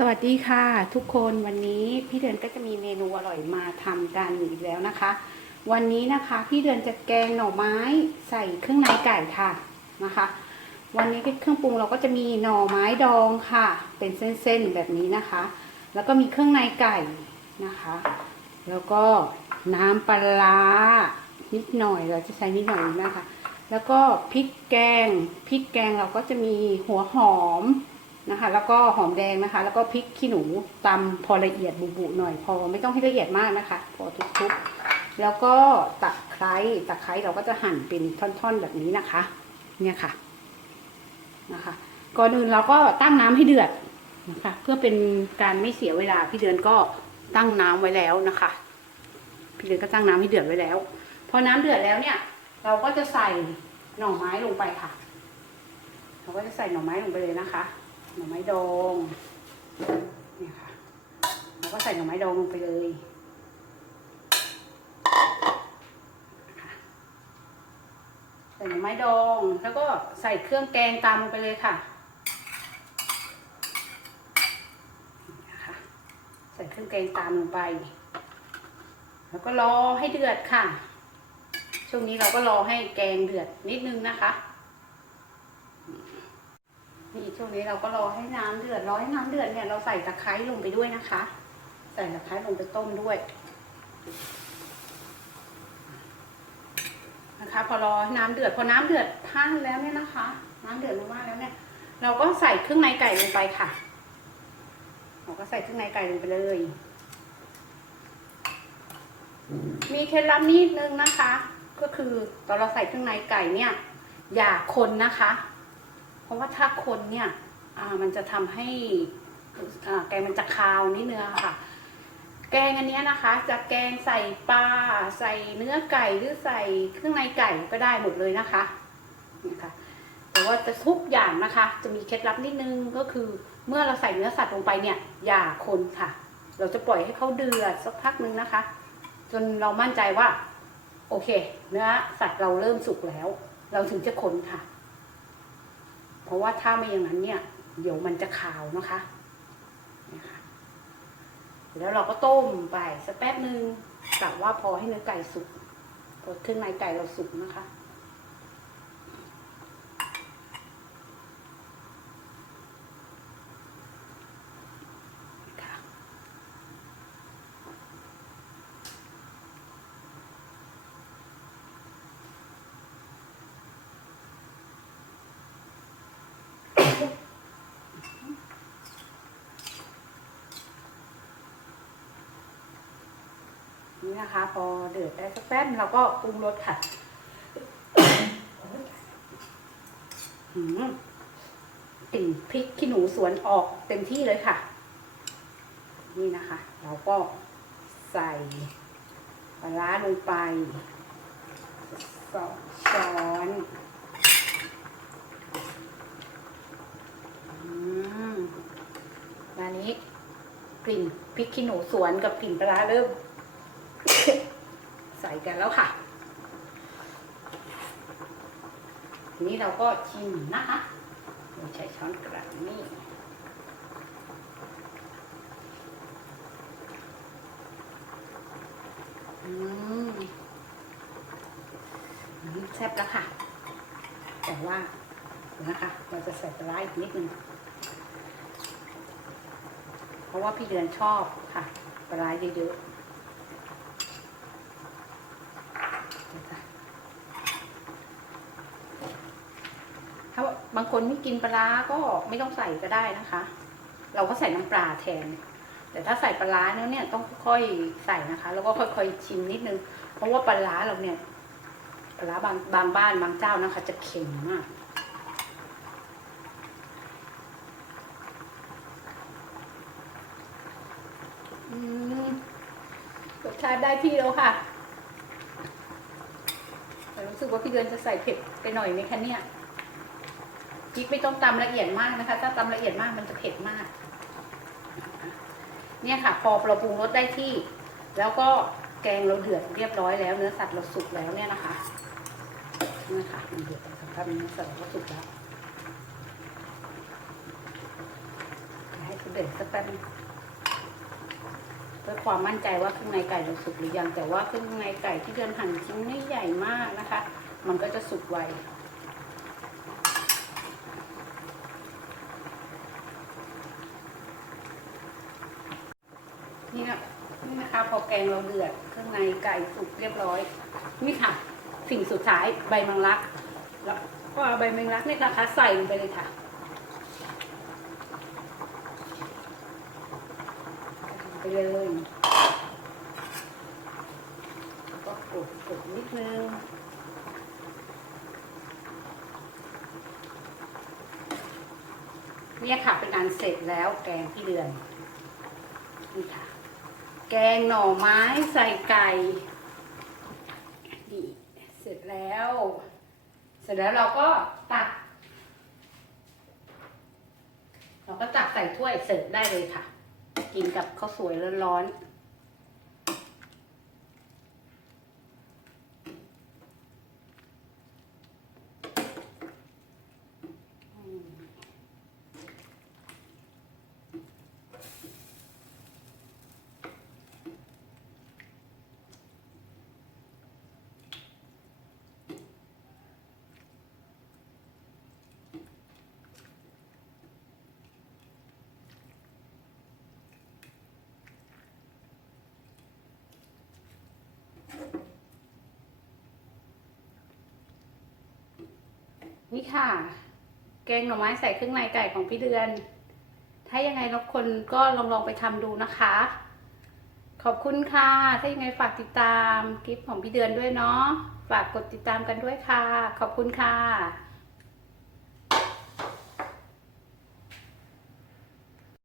สวัสดีค่ะ ทุกคนวันนี้พี่เดือนก็จะมีเมนูอร่อยมาทำกันอีกแล้วนะคะ วันนี้นะคะพี่เดือนจะแกงหน่อไม้ใส่เครื่องในไก่ค่ะนะคะ วันนี้เครื่องปรุงเราก็จะมีหน่อไม้ดองค่ะ เป็นเส้นๆแบบนี้นะคะ แล้วก็มีเครื่องในไก่นะคะ แล้วก็น้ำปลาร้านิดหน่อยเราจะใช้นิดหน่อยนะคะ แล้วก็พริกแกงพริกแกงเราก็จะมีหัวหอม นะคะ แล้วก็หอมแดงนะคะ แล้วก็พริกขี้หนูตำพอละเอียดบุบๆหน่อยพอไม่ต้องให้ละเอียดมากนะคะ พอทุบๆแล้วก็ตะไคร้ตะไคร้เราก็จะหั่นเป็นท่อนๆแบบนี้นะคะ เนี่ยค่ะนะคะก่อนอื่นเราก็ตั้งน้ำให้เดือดนะคะ เพื่อเป็นการไม่เสียเวลาพี่เดือนก็ตั้งน้ำไว้แล้วนะคะ พี่เดือนก็ตั้งน้ำให้เดือดไว้แล้ว พอน้ำเดือดแล้วเนี่ย เราก็จะใส่หน่อไม้ลงไปค่ะ เราก็จะใส่หน่อไม้ลงไปเลยนะคะ หน่อไม้ดองเนี่ยค่ะเราก็ใส่หน่อไม้ดองลงไปเลยใส่หน่อไม้ดองแล้วก็ใส่เครื่องแกงตามลงไปเลยค่ะใส่เครื่องแกงตามลงไป แล้วก็รอให้เดือดค่ะ ช่วงนี้เราก็รอให้แกงเดือดนิดนึงนะคะ นี่ช่วงนี้เราก็รอให้น้ำเดือดรอให้น้ำเดือดเนี่ยเราใส่ตะไคร้ลงไปด้วยนะคะ ใส่ตะไคร้ลงไปต้มด้วย นะคะ พอรอให้น้ำเดือดพอน้ำเดือดท่านแล้วเนี่ยนะคะ น้ำเดือดมากๆแล้วเนี่ย เราก็ใส่เครื่องในไก่ลงไปค่ะเราก็ใส่เครื่องในไก่ลงไปเลย มีเคล็ดลับนิดนึงนะคะ ก็คือตอนเราใส่เครื่องในไก่เนี่ย อย่าคนนะคะ เพราะว่าถ้าคนเนี่ยมันจะทำให้แกงมันจะคาวนิดนึงค่ะ แกงอันนี้นะคะ จะแกงใส่ปลาใส่เนื้อไก่หรือใส่เครื่องในไก่ก็ได้หมดเลยนะคะนะคะแต่ว่าจะทุกอย่างนะคะ จะมีเคล็ดลับนิดนึงก็คือเมื่อเราใส่เนื้อสัตว์ลงไปเนี่ยอย่าคนค่ะ เราจะปล่อยให้เขาเดือดสักพักนึงนะคะ จนเรามั่นใจว่า โอเค เนื้อสัตว์เราเริ่มสุกแล้ว เราถึงจะคนค่ะ เพราะว่าถ้าไม่อย่างนั้นเนี่ยเดี๋ยวมันจะขาวนะคะเนี่ยค่ะแล้วเราก็ต้มไปสักแป๊บหนึ่งกะว่าพอให้เนื้อไก่สุกพอเครื่องในไก่เราสุกนะคะ นี่นะคะ พอเดือดได้สักแป๊บเราก็ปรุงรสค่ะหืมกลิ่นพริกขี้หนูสวนออกเต็มที่เลยค่ะ นี่นะคะ เราก็ใส่ปลาร้าลงไปสองช้อนอืมตอนนี้กลิ่นพริกขี้หนูสวนกับกลิ่นปลาเริ่ม ใส่กันแล้วค่ะทีนี้เราก็ชิมนะคะโดยใช้ช้อนกลางนี่อืมแซ่บแล้วค่ะ แต่ว่านะคะ เราจะใส่ปลาอีกนิดนึง เพราะว่าพี่เดือนชอบค่ะ ปลาร้าเยอะๆ ถ้า บางคนไม่กินปลาร้าก็ไม่ต้องใส่ก็ได้นะคะ เราก็ใส่น้ำปลาแทน แต่ถ้าใส่ปลาร้าแล้วเนี่ยต้องค่อยใส่นะคะ แล้วก็ค่อยๆชิมนิดนึง เพราะว่าปลาร้าเราเนี่ยปลาร้าบางบางบ้านบางเจ้านะคะ จะเค็มมากรสชาติได้ที่แล้วค่ะแต่รู้สึกว่าพี่เดือนจะใส่เผ็ดไปหน่อยไหมคะเนี่ย พริกไม่ต้องตำละเอียดมากนะคะ ถ้าตำละเอียดมากมันจะเผ็ดมาก เนี่ยค่ะ พอเราปรุงรสได้ที่ แล้วก็แกงเราเดือดเรียบร้อยแล้ว เนื้อสัตว์เราสุกแล้วเนี่ยนะคะนี่ค่ะมันเดือดแล้วค่ะเนื้อสัตว์เราสุกแล้วให้เดือดสักแป๊บนึงเพื่อความมั่นใจว่าเครื่องในไก่เราสุกหรือยังแต่ว่าเครื่องในไก่ที่เดือนหั่นชิ้นไม่ใหญ่มากนะคะ มันก็จะสุกไว นี่นะนี่นะคะพอแกงเราเดือดเครื่องในไก่สุกเรียบร้อย นี่ค่ะ สิ่งสุดท้ายใบมังลัก แล้วก็ใบมังลักนี่นะคะใส่ลงไปเลยค่ะไปเลยแล้วก็กดกดนิดนึงเนี่ยค่ะเป็นอันเสร็จแล้วแกงพี่เดือนนี่ค่ะ แกงหน่อไม้ใส่ไก่นี่เสร็จแล้ว เสร็จแล้วเราก็ตัก เราก็ตักใส่ถ้วยเสิร์ฟได้เลยค่ะ กินกับข้าวสวยร้อนๆ นี่ค่ะ แกงหน่อไม้ใส่เครื่องในไก่ของพี่เดือน ถ้ายังไงทุกคนก็ลองลองไปทำดูนะคะ ขอบคุณค่ะ ถ้ายังไงฝากติดตามคลิปของพี่เดือนด้วยเนาะ ฝากกดติดตามกันด้วยค่ะ ขอบคุณค่ะ